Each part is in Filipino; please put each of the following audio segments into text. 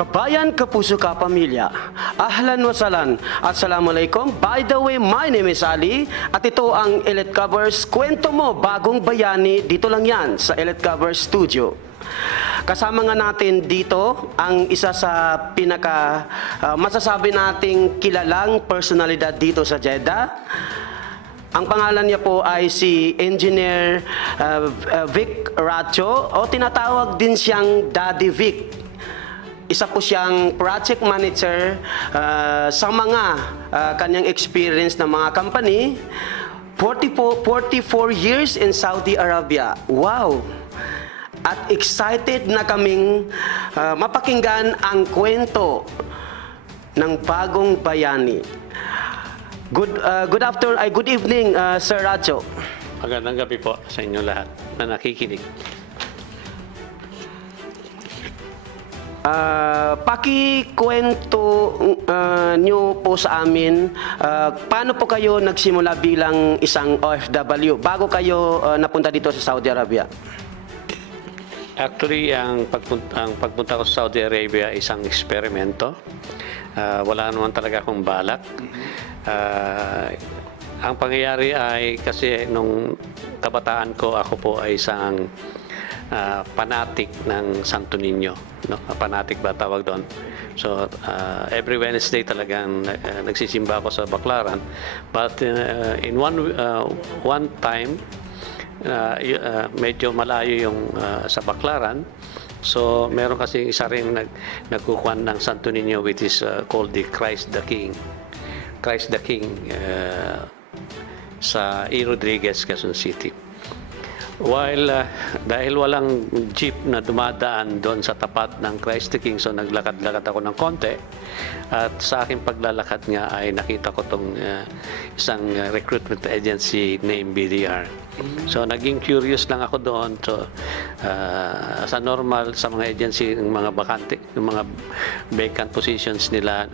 Kabayan, kapuso, kapamilya, ahlan wa salan, assalamualaikum. By the way, my name is Ali at ito ang Elite Covers Kwento Mo Bagong Bayani. Dito lang yan sa Elite Covers Studio. Kasama nga natin dito ang isa sa masasabi nating kilalang personalidad dito sa Jeddah. Ang pangalan niya po ay si Engineer Vic Racho o tinatawag din siyang Daddy Vic. Isa po siyang project manager sa mga kanyang experience ng mga company. 44 years in Saudi Arabia. Wow! At excited na kaming mapakinggan ang kwento ng bagong bayani. Good evening, Sir Racho. Magandang gabi po sa inyo lahat na nakikinig. Pakikwento nyo po sa amin, paano po kayo nagsimula bilang isang OFW bago kayo napunta dito sa Saudi Arabia? Actually, ang pagpunta ko sa Saudi Arabia ay isang eksperimento. Wala naman talaga akong balak. Ang pangyayari ay kasi nung kabataan ko, ako po ay isang fanatic ng Santo Niño, no? Fanatic ba tawag doon? So every Wednesday talagang nagsisimba ako sa Baclaran, but in one time medyo malayo yung sa Baclaran, so meron kasi isa ring nagkukuhan ng Santo Niño which is called the Christ the King sa E. Rodriguez, Quezon City. While dahil walang jeep na dumadaan doon sa tapat ng Christ the King, so naglakad-lakad ako ng konti, at sa aking paglalakad nga ay nakita ko tong isang recruitment agency named BDR. So naging curious lang ako doon. So sa normal sa mga agency, ng mga bakante, yung mga vacant positions nila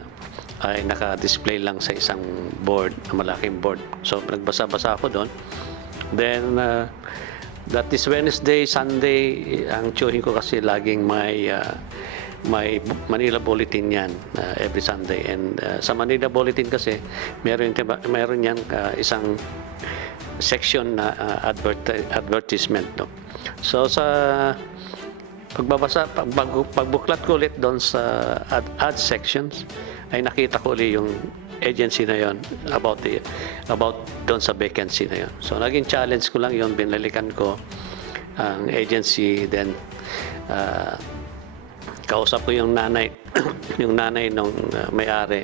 ay naka-display lang sa isang board, malaking board. So nagbasa-basa ako doon. Then that is Wednesday, Sunday, ang tsuhin ko kasi laging may Manila Bulletin yan every Sunday. And sa Manila Bulletin kasi meron yan isang section na advertisement, no? So sa pagbuklat ko ulit doon sa ad sections, ay nakita ko ulit yung agency na yon about doon sa vacancy na yon. So naging challenge ko lang yon, binalikan ko ang agency, then kausap ko yung nanay yung nanay nung may-ari.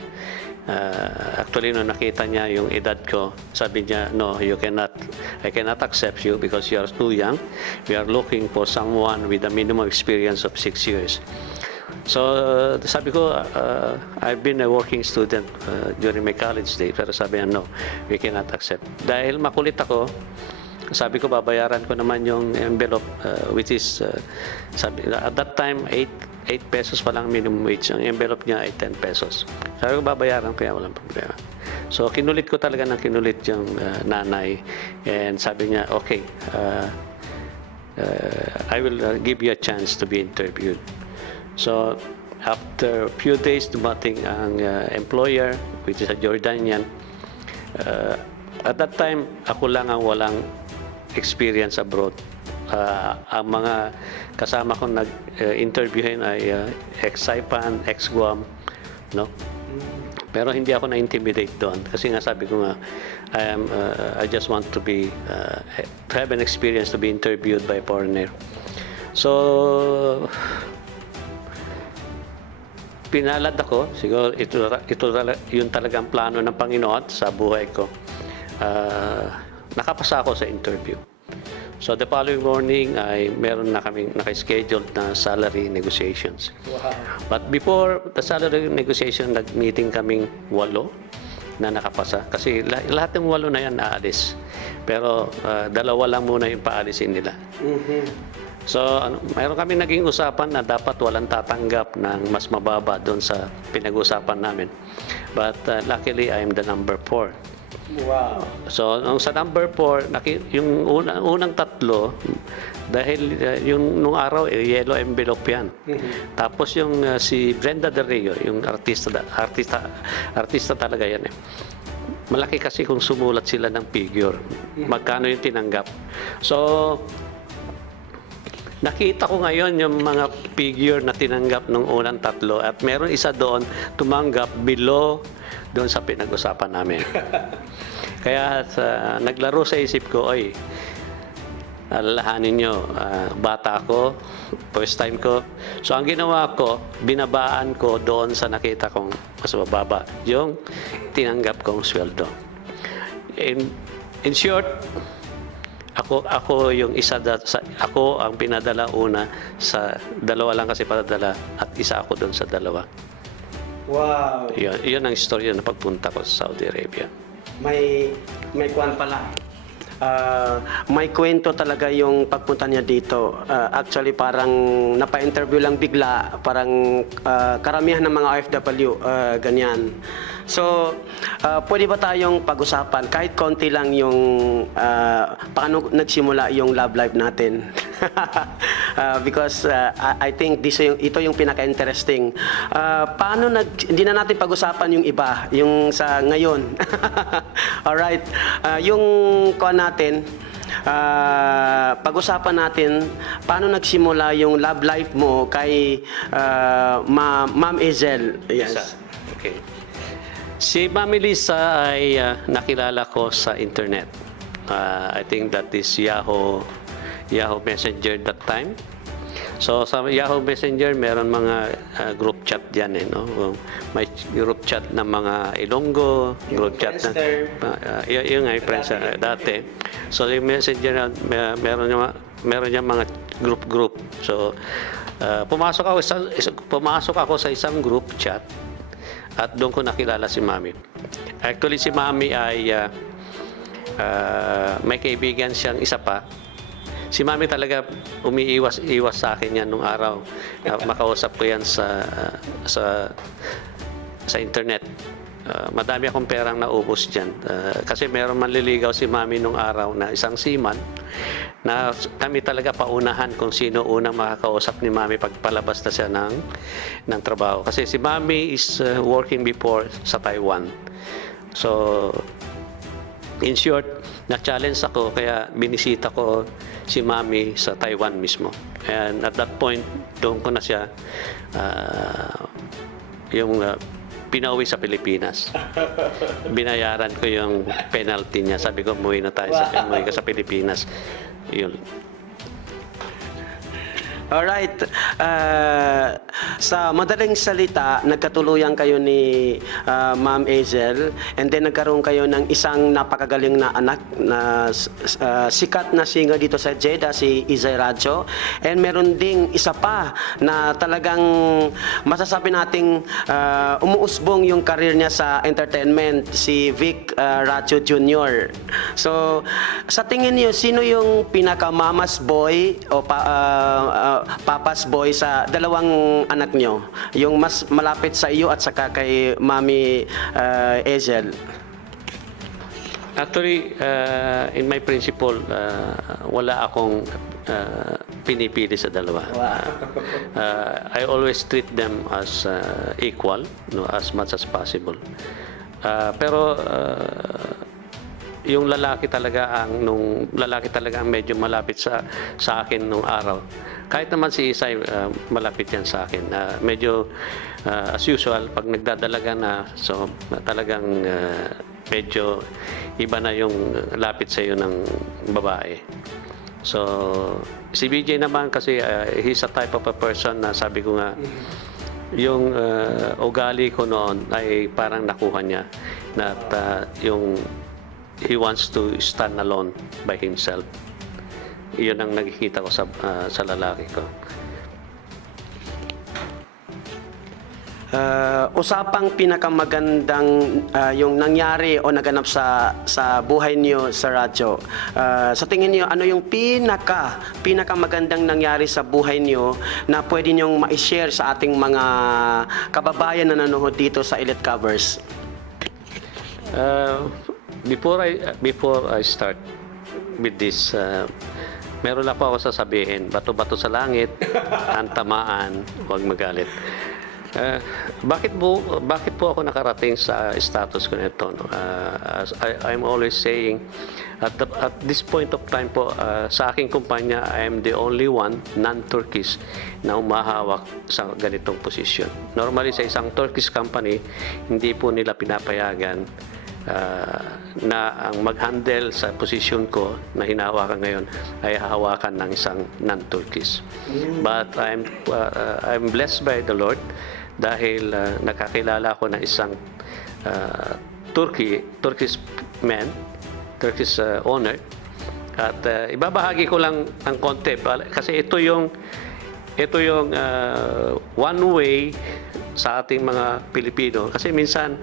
Actually nung nakita niya yung edad ko, sabi niya, no, I cannot accept you because you are too young. We are looking for someone with a minimum experience of 6 years. So sabi ko, I've been a working student during my college days, pero sabi niya, no, we cannot accept. Dahil makulit ako, sabi ko, babayaran ko naman yung envelope, which is, sabi, at that time, 8 pesos pa lang minimum wage. Ang envelope niya ay 10 pesos. Sabi ko, babayaran, kaya walang problema. So kinulit ko talaga ng kinulit yung nanay, and sabi niya, okay, I will give you a chance to be interviewed. So after a few days, dumating ang employer, which is a Jordanian. At that time, ako lang ang walang experience abroad. Ang mga kasama kong nag-interviewin ay ex-Saipan, ex-Guam, no? Pero hindi ako na-intimidate doon kasi nga sabi ko nga, I just want to have an experience to be interviewed by a foreigner. So pinalad ako, siguro ito yun talagang plano ng Panginoon sa buhay ko. Nakapasa ako sa interview. So the following morning ay meron na kaming naka-scheduled na salary negotiations. Wow. But before the salary negotiation, nag-meeting kaming 8 na nakapasa. Kasi lahat ng 8 na yan naalis. Pero 2 lang muna yung paalisin nila. So, mayroon kami naging usapan na dapat walang tatanggap ng mas mababa doon sa pinag-usapan namin. But luckily, I'm the number 4. Wow. So, nung sa number 4, yung unang 3, Dahil yung nung araw, yellow envelope yan. Tapos yung si Brenda Del Rio, yung artista talaga yan eh. Malaki kasi kung sumulat sila ng figure. Magkano yung tinanggap. So, nakita ko ngayon yung mga figure na tinanggap nung unang tatlo at meron isa doon tumanggap below doon sa pinag-usapan namin. Kaya naglaro sa isip ko, oy, alalahanin nyo, bata ako, first time ko. So ang ginawa ko, binabaan ko doon sa nakita kong mas mababa, yung tinanggap kong sweldo. In short, ako yung ako ang pinadala una sa dalawa lang kasi padadala at isa ako doon sa dalawa. Wow. Yun ang istorya na pagpunta ko sa Saudi Arabia. May kwan pala. May kwento talaga yung pagpunta niya dito. Actually, parang napa-interview lang bigla. Parang karamihan ng mga OFW, ganyan. So, pwede ba tayong pag-usapan kahit konti lang yung paano nagsimula yung love life natin? Because I think ito yung pinaka-interesting. Hindi na natin pag-usapan yung iba, yung sa ngayon. Alright. Yung kuha natin, pag-usapan natin paano nagsimula yung love life mo kay Ma'am Ezel. Yes. Okay. Si Ma'am Elisa ay nakilala ko sa internet. I think that is Yahoo Messenger that time. So sa Yahoo Messenger meron mga group chat diyan eh, no. May group chat ng mga Ilonggo, group chat na yung ay friends dati. So yung Messenger meron yung mga group. So pumasok ako sa isang group chat at doon ko nakilala si Mami. Actually si Mami ay may kaibigan siyang isa pa. Si Mami talaga umiiwas sa akin yan nung araw. Makausap ko yan sa internet. Madami akong perang naubos dyan. Kasi meron manliligaw si Mami nung araw na isang seaman na kami talaga paunahan kung sino unang makakausap ni Mami pagpalabas na siya ng trabaho. Kasi si Mami is working before sa Taiwan. So, in short, na-challenge ako kaya binisita ko si Mami sa Taiwan mismo. And at that point, doon ko na siya pinauwi sa Pilipinas. Binayaran ko yung penalty niya. Sabi ko, umuwi ka sa Pilipinas. Yun. Alright. Sa madaling salita, nagkatuluyan kayo ni Ma'am Ezel and then nagkaroon kayo ng isang napakagaling na anak na sikat na singer dito sa Jeddah, si Izay Radyo. And meron ding isa pa na talagang masasabi nating umuusbong yung career niya sa entertainment, si Vic Radyo Jr. So, sa tingin niyo, sino yung pinaka-mama's boy o papa's boy sa dalawang anak nyo? Yung mas malapit sa iyo at saka kay Mami Ezel? Actually, in my principle, wala akong pinipili sa dalawa. I always treat them as equal, no, as much as possible. Pero yung lalaki talaga ang medyo malapit sa akin nung araw. Kahit naman si Isay, malapit yan sa akin. Medyo as usual pag nagdadalaga na, so talagang medyo iba na yung lapit sa iyo ng babae. So si BJ naman kasi he's a type of a person na sabi ko nga yung ugali ko noon ay parang nakuha niya na yung he wants to stand alone by himself. Iyon ang nakikita ko sa lalaki ko. Usapang pinakamagandang yung nangyari o naganap sa buhay niyo sa radyo. Sa tingin niyo, ano yung pinakamagandang nangyari sa buhay niyo na pwede niyong ma-share sa ating mga kababayan na nanonood dito sa Elite Covers? Before I start with this meron lang po ako sasabihin, bato-bato sa langit, ang tamaan, huwag magalit. Bakit po ako nakarating sa status ko nito? No? As I'm always saying, at this point of time po, sa aking kumpanya, I am the only one, non-Turkish, na umahawak sa ganitong posisyon. Normally, sa isang Turkish company, hindi po nila pinapayagan na ang mag-handle sa posisyon ko na hinahawakan ngayon ay hahawakan ng isang non-Turkish. But I'm blessed by the Lord dahil nakakilala ko ng isang Turkish man, Turkish owner, at ibabahagi ko lang ng konti kasi ito yung one way sa ating mga Pilipino, kasi minsan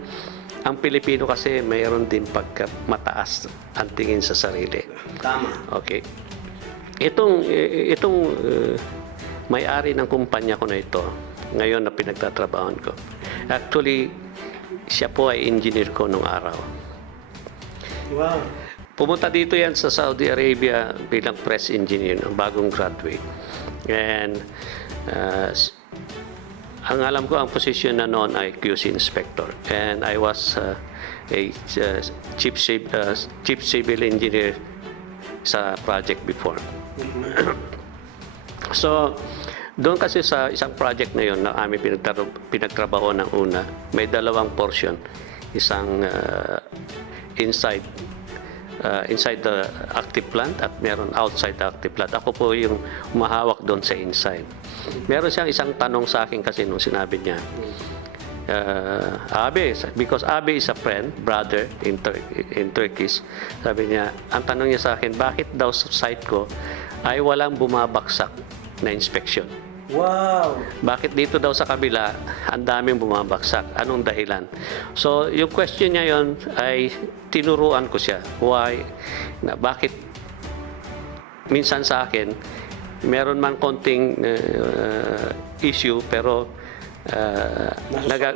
ang Pilipino kasi mayroon din pagka mataas ang tingin sa sarili. Tama. Okay. Itong may-ari ng kumpanya ko na ito, ngayon na pinagtatrabahoan ko. Actually, siya po ay engineer ko nung araw. Wow. Pumunta dito yan sa Saudi Arabia bilang press engineer, bagong graduate. And ang alam ko, ang position na noon ay QC inspector. And I was a chief civil engineer sa project before. So, doon kasi sa isang project na yon na aming pinagtrabaho ng una, may dalawang portion. Isang inside the active plant at meron outside the active plant. Ako po yung umahawak doon sa inside. Meron siyang isang tanong sa akin kasi nung sinabi niya, Abe, because Abe is a friend, brother in Turkish. Sabi niya, ang tanong niya sa akin, bakit daw sa site ko ay walang bumabaksak na inspection? Wow. Bakit dito daw sa kabila, ang daming bumabaksak? Anong dahilan? So, yung question niya yon ay tinuruan ko siya. Why? Na bakit minsan sa akin, meron man konting issue, pero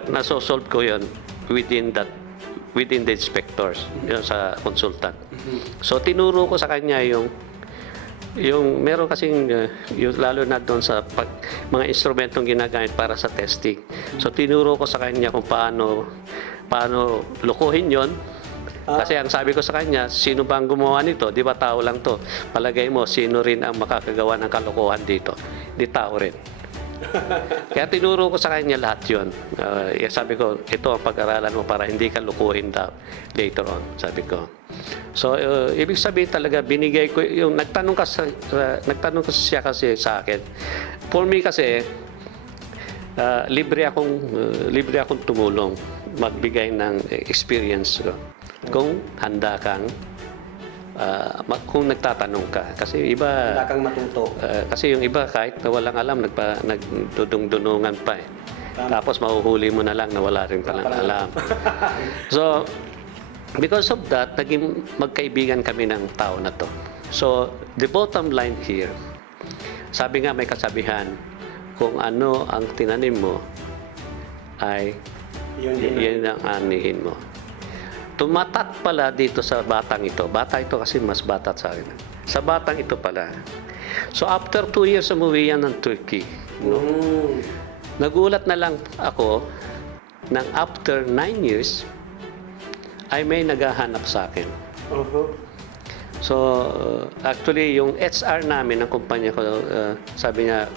nasosolve ko yon within the inspectors, yun sa consultant. So, tinuro ko sa kanya yung meron kasing yung lalo na doon sa mga instrumentong ginagamit para sa testing. So tinuro ko sa kanya kung paano lukuhin yon. Kasi ang sabi ko sa kanya, sino ba ang gumawa nito? Di ba tao lang to? Palagay mo, sino rin ang makakagawa ng kalokohan dito? Di tao rin. Kaya tinuro ko sa kanya lahat yun. Sabi ko, ito ang pag-aralan mo para hindi ka lukuhin later on, sabi ko. So, ibig sabihin talaga, binigay ko, yung nagtanong siya kasi sa akin. For me kasi, libre akong tumulong, magbigay ng experience ko. Kung handa kang, kung nagtatanong ka. Kasi iba, Wala kang matuto. kasi yung iba, kahit na walang alam, nagdudung-dunungan pa eh. Tapos mahuhuli mo na lang na wala rin palang alam. So, because of that, naging magkaibigan kami ng tao na to. So, the bottom line here, sabi nga may kasabihan, kung ano ang tinanim mo, ay yun ang anihin mo. Tumatak pala dito sa batang ito. Bata ito kasi mas bata sa akin. Sa batang ito pala. So, after 2 years, umuwi yan ng Turkey. No? Nagulat na lang ako nang after 9 years, ay may naghahanap sa akin. So, actually, yung HR namin ng kumpanya ko, sabi niya,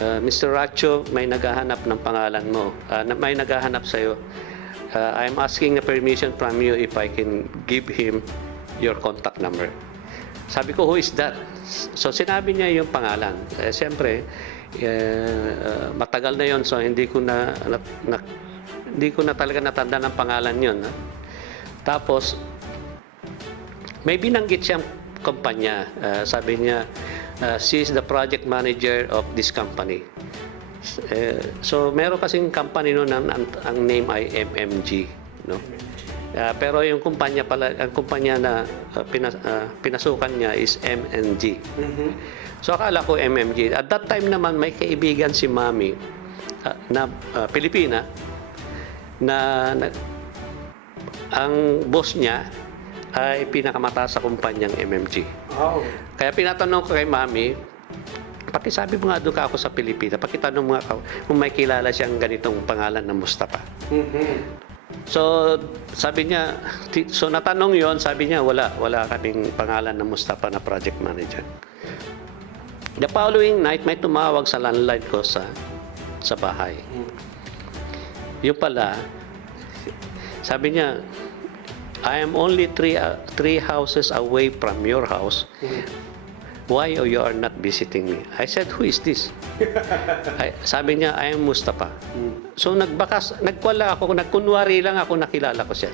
Mr. Racho, may naghahanap ng pangalan mo. May naghahanap sa'yo. I'm asking a permission from you if I can give him your contact number. Sabi ko, who is that? So, sinabi niya yung pangalan. Siyempre, matagal na yon, so hindi ko na talaga natanda ng pangalan yon. Tapos, may binanggit siyang kumpanya. Sabi niya, she is the project manager of this company. So, meron kasing company noon, ang name ay MMG. No? Pero yung kumpanya pala, ang kumpanya na pinasukan niya is MNG. So, akala ko MMG. At that time naman, may kaibigan si Mami na Pilipina na ang boss niya ay pinakamataas sa kumpanyang MMG. Wow. Kaya pinatanong ko kay Mami, pakisabi mo nga doon ka ako sa Pilipinas, pakitanong mo nga ako kung may kilala siyang ganitong pangalan na Mustafa. So, sabi niya, so natanong yon, sabi niya, wala kaming pangalan na Mustafa na project manager. The following night, may tumawag sa landline ko sa bahay. Yung pala, sabi niya, I am only three houses away from your house. Why you are not visiting me? I said, who is this? Sabi niya, I am Mustafa. So nagwala ako, nagkunwari lang ako, nakilala ko siya.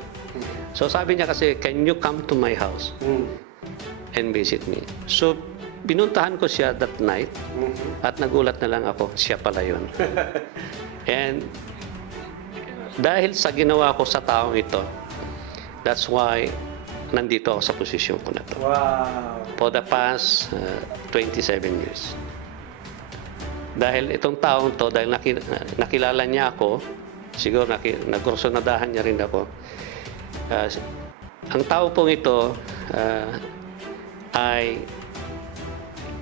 So sabi niya kasi, can you come to my house and visit me? So binuntahan ko siya that night at nagulat na lang ako, siya pala yun. And dahil sa ginawa ko sa taong ito, that's why nandito ako sa posisyon ko na to. Wow. For the past 27 years. Dahil itong taong to, dahil nakilala niya ako, siguro nagkursunadahan niya rin ako, ang tao pong ito ay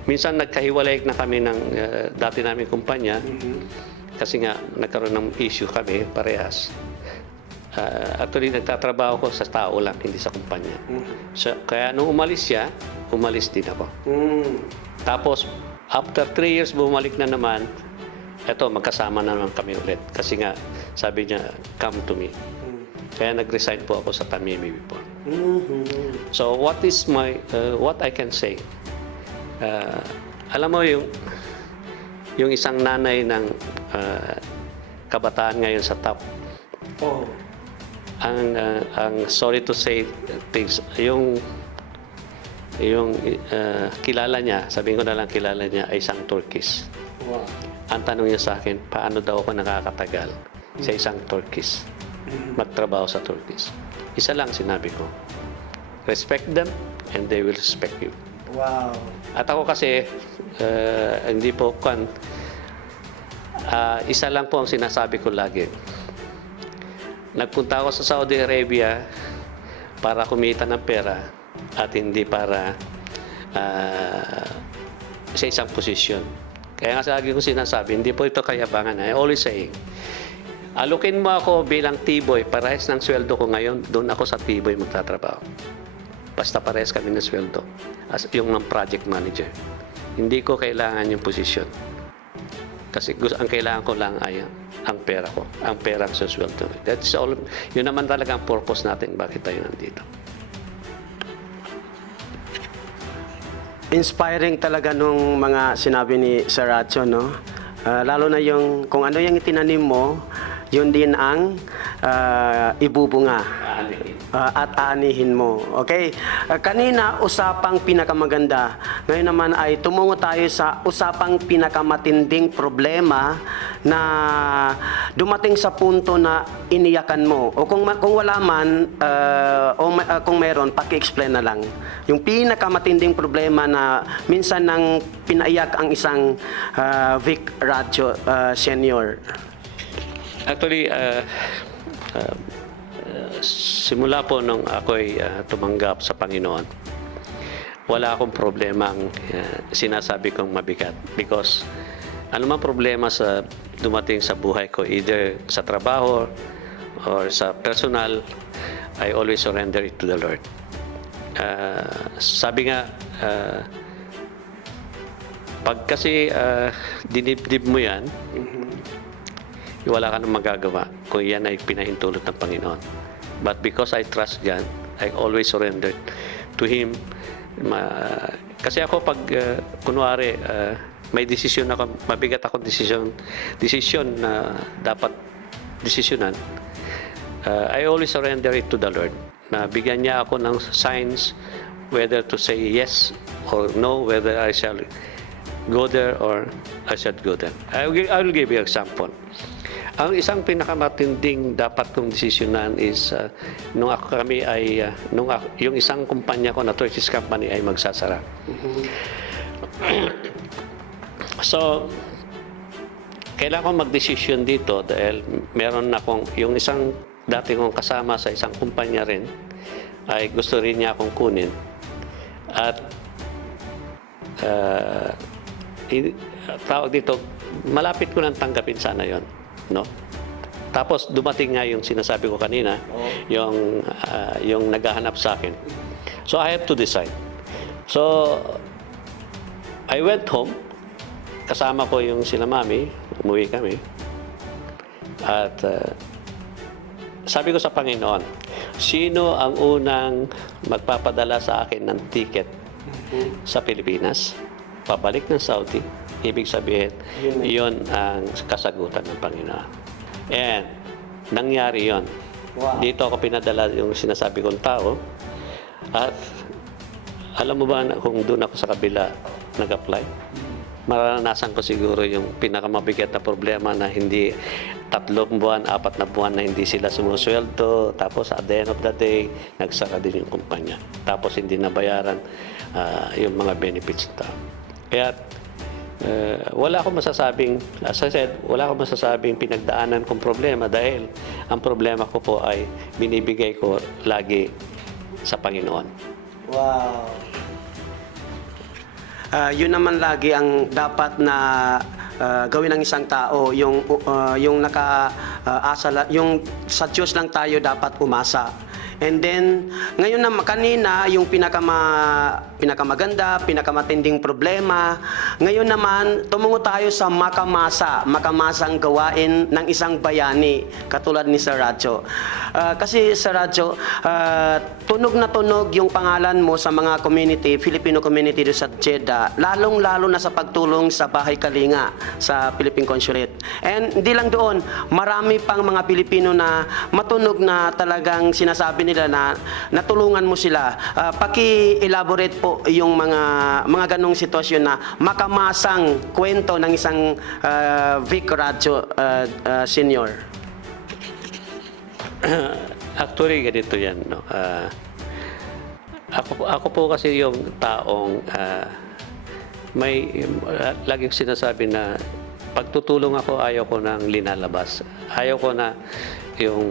minsan nagkahiwalay na kami ng dati naming kumpanya kasi nga nagkaroon ng issue kami parehas. Actually, nagtatrabaho ko sa tao lang, hindi sa kumpanya. So, kaya nung umalis siya, umalis din ako. Tapos, after 3 years, bumalik na naman, eto, magkasama na naman kami ulit. Kasi nga, sabi niya, come to me. Kaya nag-resign po ako sa Tamimi before. So, what I can say? Alam mo, yung isang nanay ng kabataan ngayon sa top, ang sorry to say things, yung kilala niya, sabihin ko na lang kilala niya ay isang Turkish. Wow. Ang tanong niya sa akin, paano daw ako nakakatagal sa isang Turkish magtrabaho sa Turkish? Isa lang sinabi ko, respect them and they will respect you. Wow. At ako kasi hindi po isa lang po ang sinasabi ko lagi. Nagpunta ako sa Saudi Arabia para kumita ng pera at hindi para sa isang posisyon. Kaya nga sa lagi ko sinasabi, hindi po ito kayabangan. I always saying, alukin mo ako bilang T-boy, parehas ng sweldo ko ngayon, doon ako sa T-boy magtatrabaho. Basta parehas kami ng sweldo. As yung ng project manager. Hindi ko kailangan yung posisyon. Kasi ang kailangan ko lang ay ang pera ko, ang pera sa sweldo. That's all. Yun naman talaga ang purpose natin bakit tayo nandito. Inspiring talaga nung mga sinabi ni Sir Ratio, no? Lalo na yung kung ano yung itinanim mo, yun din ang ibubunga. At aanihin mo. Okay? Kanina, usapang pinakamaganda. Ngayon naman ay tumungo tayo sa usapang pinakamatinding problema na dumating sa punto na iniyakan mo. O kung wala man, kung meron, paki-explain na lang. Yung pinakamatinding problema na minsan nang pinaiyak ang isang Vic Ratio Senior. Actually, simula po nung ako'y tumanggap sa Panginoon, wala akong problema ang sinasabi kong mabigat. Because anumang problema sa dumating sa buhay ko, either sa trabaho or sa personal, I always surrender it to the Lord. Sabi nga, pag kasi dinibdib mo yan, wala ka nang magagawa kung yan ay pinahintulot ng Panginoon. But because I trust God, I always surrender to Him. Kasi ako pag kunwari may desisyon ako, mabigat ako desisyon na dapat desisyonan, I always surrender it to the Lord. Na bigyan niya ako ng signs whether to say yes or no, whether I shall go there or I should go there. I will give you an example. Ang isang pinakamatinding dapat kong desisyonan is nung yung isang kumpanya ko na Turkish company ay magsasara. So, kailangan kong magdesisyon dito dahil meron akong, yung isang dati kong kasama sa isang kumpanya rin ay gusto rin niya akong kunin. At uh, tawag dito, malapit ko nang tanggapin sana yon, no? Tapos dumating nga yung sinasabi ko kanina, yung naghahanap sa akin. So I have to decide. So I went home, kasama ko yung sila mami, umuwi kami. At sabi ko sa Panginoon, sino ang unang magpapadala sa akin ng ticket sa Pilipinas, pabalik ng Saudi? Ibig sabihin, yun ang kasagutan ng Panginoon. And nangyari yun. Wow. Dito ako pinadala yung sinasabi kong tao. At alam mo ba kung doon ako sa kabila nag-apply? Maranasan ko siguro yung pinakamabigat na problema na hindi 3 buwan, 4 na buwan na hindi sila sumusweldo. Tapos at the end of the day, nagsara din yung kumpanya. Tapos hindi nabayaran yung mga benefits na. Kaya wala akong masasabing, as I said, wala akong masasabing pinagdaanan kong problema dahil ang problema ko po ay binibigay ko lagi sa Panginoon. Wow. Yun naman lagi ang dapat na gawin ng isang tao, yung naka-asa, yung sa Diyos lang tayo dapat umasa. And then, ngayon na kanina, yung pinakamaganda, pinakamatinding problema, ngayon naman, tumungo tayo sa makamasang gawain ng isang bayani, katulad ni Sir Radyo. Kasi Sir Radyo, tunog na tunog yung pangalan mo sa mga community, Filipino community sa Jeddah, lalong-lalo na sa pagtulong sa Bahay Kalinga sa Philippine Consulate. And hindi lang doon, marami pang mga Pilipino na matunog na talagang sinasabi nila na natulungan mo sila. Paki-elaborate po yung mga ganong sitwasyon na makamasang kwento ng isang Vic Radyo Senior. Actually, ganito yan. No? Ako po kasi yung taong may laging sinasabi na pagtutulong ako, ayaw ko nang linalabas. Ayaw ko na yung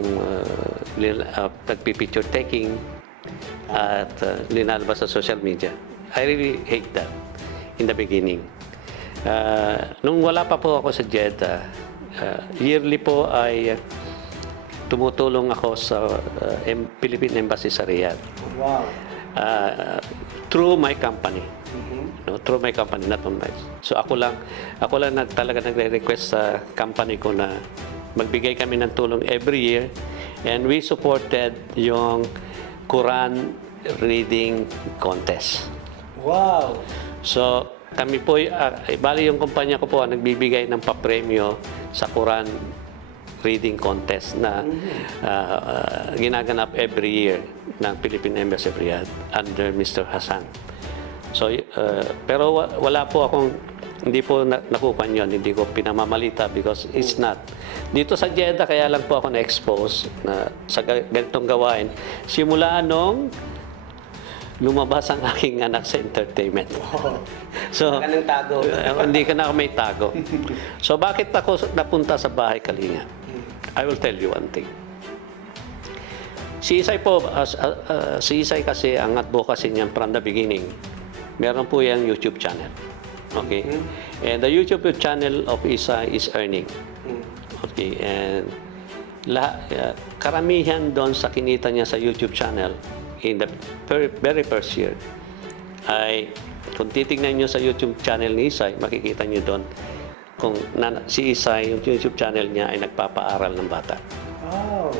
nagpipicture taking at linalabas sa social media. I really hate that in the beginning. Nung wala pa po ako sa Jeddah, yearly po ay tumutulong ako sa Philippine Embassy sa Riyadh. Wow. Through my company. No, through my company, not on my. So ako lang talaga nagre-request sa company ko na magbigay kami ng tulong every year, and we supported yung Quran reading contest. Wow. So kami po, bali yung kumpanya ko po ang nagbibigay ng papremyo sa Quran reading contest na ginaganap every year ng Philippine Embassy of Riyadh under Mr. Hassan. So, pero wala po akong, hindi po nakupan yun, hindi ko pinamamalita because it's not. Dito sa Jeddah, kaya lang po ako na-expose na sa ganitong gawain. Simula nung lumabas ang aking anak sa entertainment. So, hindi ka na may tago. So, bakit ako napunta sa Bahay Kalinga? I will tell you one thing. Si Isay po, si Isay kasi ang advocacy niya from the beginning, meron po yung YouTube channel. Okay? And the YouTube channel of Isay is earning. Okay? And karamihan doon sa kinita niya sa YouTube channel in the very first year ay, kung titignan niyo sa YouTube channel ni Isay, makikita niyo doon kung si Isay, yung YouTube channel niya ay nagpapaaral ng bata. Wow.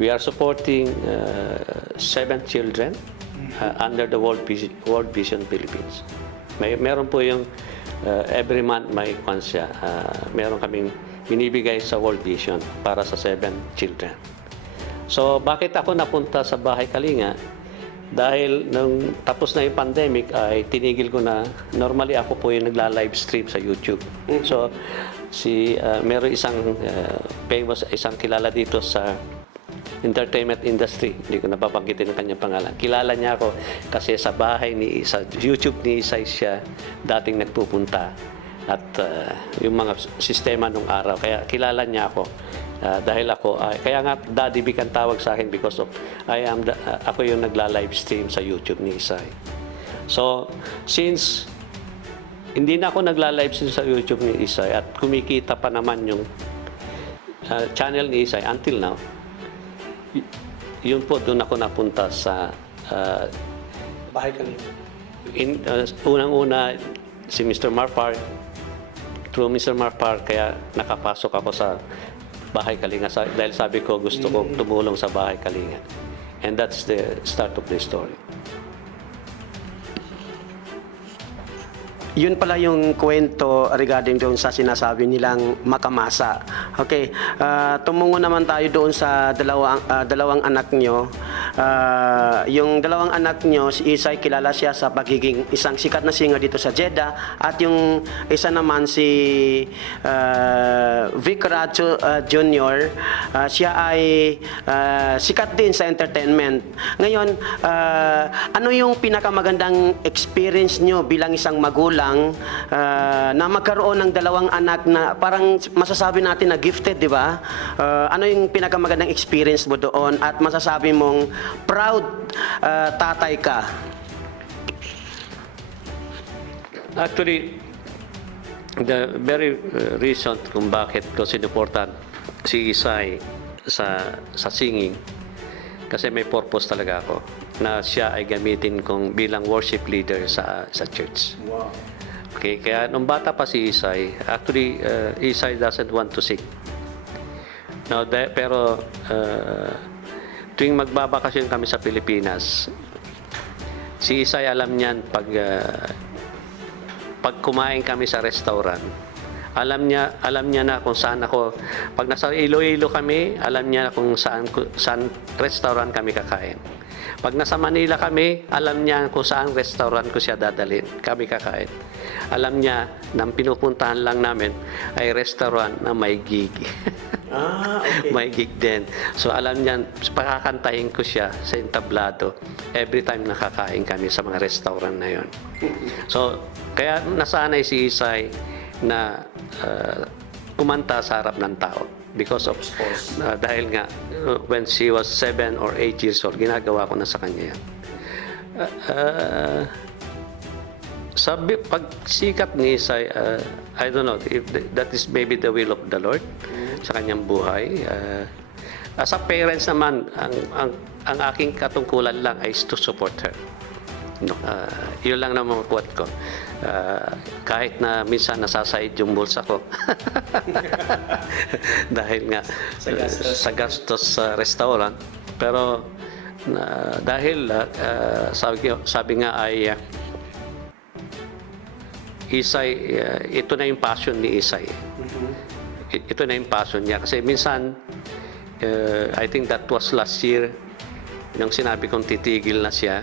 We are supporting 7 children under the World Vision Philippines. Meron po yung every month may konsya. Meron kaming binibigay sa World Vision para sa 7 children. So, bakit ako napunta sa Bahay Kalinga? Dahil nung tapos na yung pandemic ay tinigil ko na. Normally ako po yung nagla-live stream sa YouTube. So, meron isang famous, isang kilala dito sa entertainment industry. Hindi ko napapanggitin ang kanyang pangalan. Kilala niya ako kasi sa bahay sa YouTube ni Isay siya dating nagpupunta. At yung mga sistema nung araw. Kaya kilala niya ako. Dahil ako, kaya nga Daddy Vic ang tawag sa akin because of ako yung nagla-live stream sa YouTube ni Isay. So, since hindi na ako nagla-live sa YouTube ni Isay at kumikita pa naman yung channel ni Isay until now. Yun po, doon ako napunta sa Bahay Kalinga. unang-una si Mr. Marpar. Through Mr. Marpar, kaya nakapasok ako sa Bahay Kalinga dahil sabi ko gusto ko tumulong sa Bahay Kalinga. And that's the start of the story. Yun pala yung kwento regarding doon sa sinasabi nilang makamasa. Okay, tumungo naman tayo doon sa dalawang anak nyo. Yung dalawang anak nyo, si Isay, kilala siya sa pagiging isang sikat na singer dito sa Jeddah. At yung isa naman si Vic Racho Jr., siya ay sikat din sa entertainment. Ngayon, ano yung pinakamagandang experience nyo bilang isang magulang na magkaroon ng dalawang anak na parang masasabi natin na gifted, di ba? Ano yung pinakamagandang experience mo doon at masasabi mong proud tatay ka? Actually, the very reason kung bakit ko sinuportan si Isay sa singing, kasi may purpose talaga ako na siya ay gamitin kong bilang worship leader sa church. Wow. Okay, kaya nung bata pa si Isay, actually, Isay doesn't want to sing. No, pero tuwing magbabakasyon kami sa Pilipinas, si Isay alam niyan pag kumain kami sa restaurant, alam niya na kung saan ako, pag nasa Iloilo kami, alam niya kung saan restaurant kami kakain. Pag nasa Manila kami, alam niya kung saan restaurant ko siya dadalhin, kami kakain. Alam niya na pinupuntahan lang namin ay restaurant na may gig. Okay. May gig din. So alam niya, pakakantahin ko siya sa entablado every time nakakain kami sa mga restaurant na yon. So, kaya nasanay si Isay na kumanta sa harap ng tao because of dahil nga when she was 7 or 8 years old, ginagawa ko na sa kanya yan. Sabi, pag sikat ni Isay, I don't know if that is maybe the will of the Lord sa kanyang buhay. As a parents naman, ang aking katungkulan lang ay to support her. No, yun lang naman quote ko. Kahit na minsan nasasayid yung bulsa ko dahil nga sa gastos sa restaurant, pero dahil sabi nga ay Isay, ito na yung passion ni Isay. Ito na yung passion niya kasi minsan I think that was last year nung sinabi kong titigil na siya,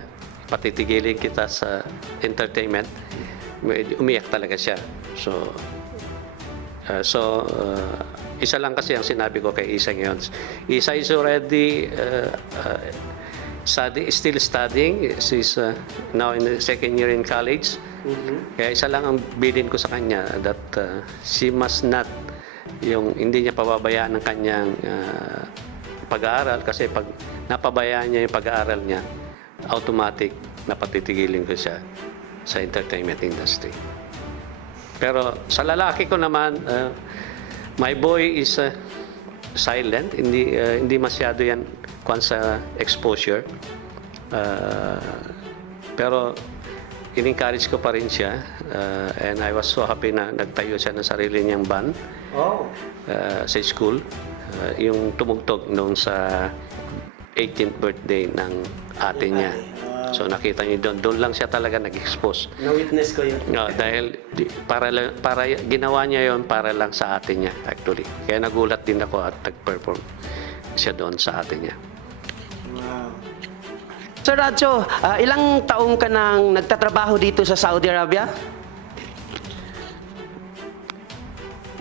patitigilin kita sa entertainment, umiyak talaga siya. So isa lang kasi ang sinabi ko kay Isay ngayon. Isay is already still studying. She's now in the second year in college. Kaya isa lang ang bilin ko sa kanya that she must not hindi niya pababayaan ng kanyang pag-aaral, kasi pag napabayaan niya yung pag-aaral niya, automatic na patitigilin ko siya sa entertainment industry. Pero sa lalaki ko naman, my boy is silent, hindi masyado yan kung sa exposure. Pero in-encourage ko pa rin siya, and I was so happy na nagtayo siya ng sarili niyang band sa school, yung tumugtog noon sa 18th birthday ng ate niya. So nakita niyo doon lang siya talaga nag-expose. Na-witness ko yun. Dahil para ginawa niya yon para lang sa ate niya actually. Kaya nagulat din ako at nag-perform siya doon sa ate niya. Wow. Sir Racho, ilang taong ka nang nagtatrabaho dito sa Saudi Arabia?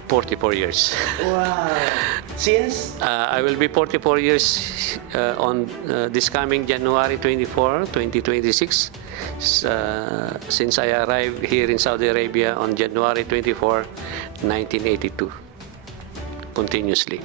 44 years. Wow. Since? I will be 44 years on this coming January 24, 2026. Since I arrived here in Saudi Arabia on January 24, 1982. Continuously.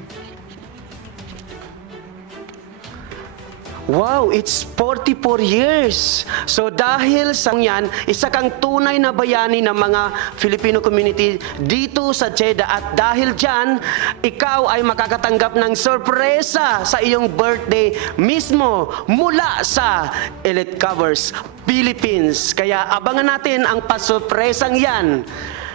Wow, it's 44 years. So dahil sa yan, isa kang tunay na bayani ng mga Filipino community dito sa Jeddah, at dahil dyan, ikaw ay makakatanggap ng sorpresa sa iyong birthday mismo mula sa Elite Covers Philippines. Kaya abangan natin ang pasurpresang yan.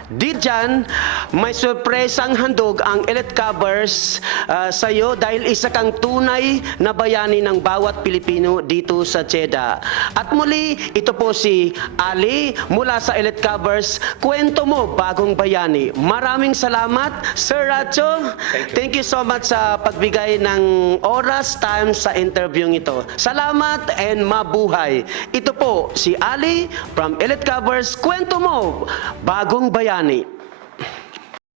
Di dyan, may sorpresang handog ang Elite Covers sa iyo dahil isa kang tunay na bayani ng bawat Pilipino dito sa Jeddah. At muli, ito po si Ali mula sa Elite Covers. Kwento mo, bagong bayani. Maraming salamat, Sir Racho. Thank you so much sa pagbigay ng oras, time sa interview ito. Salamat and mabuhay. Ito po si Ali from Elite Covers. Kwento mo, bagong bayani.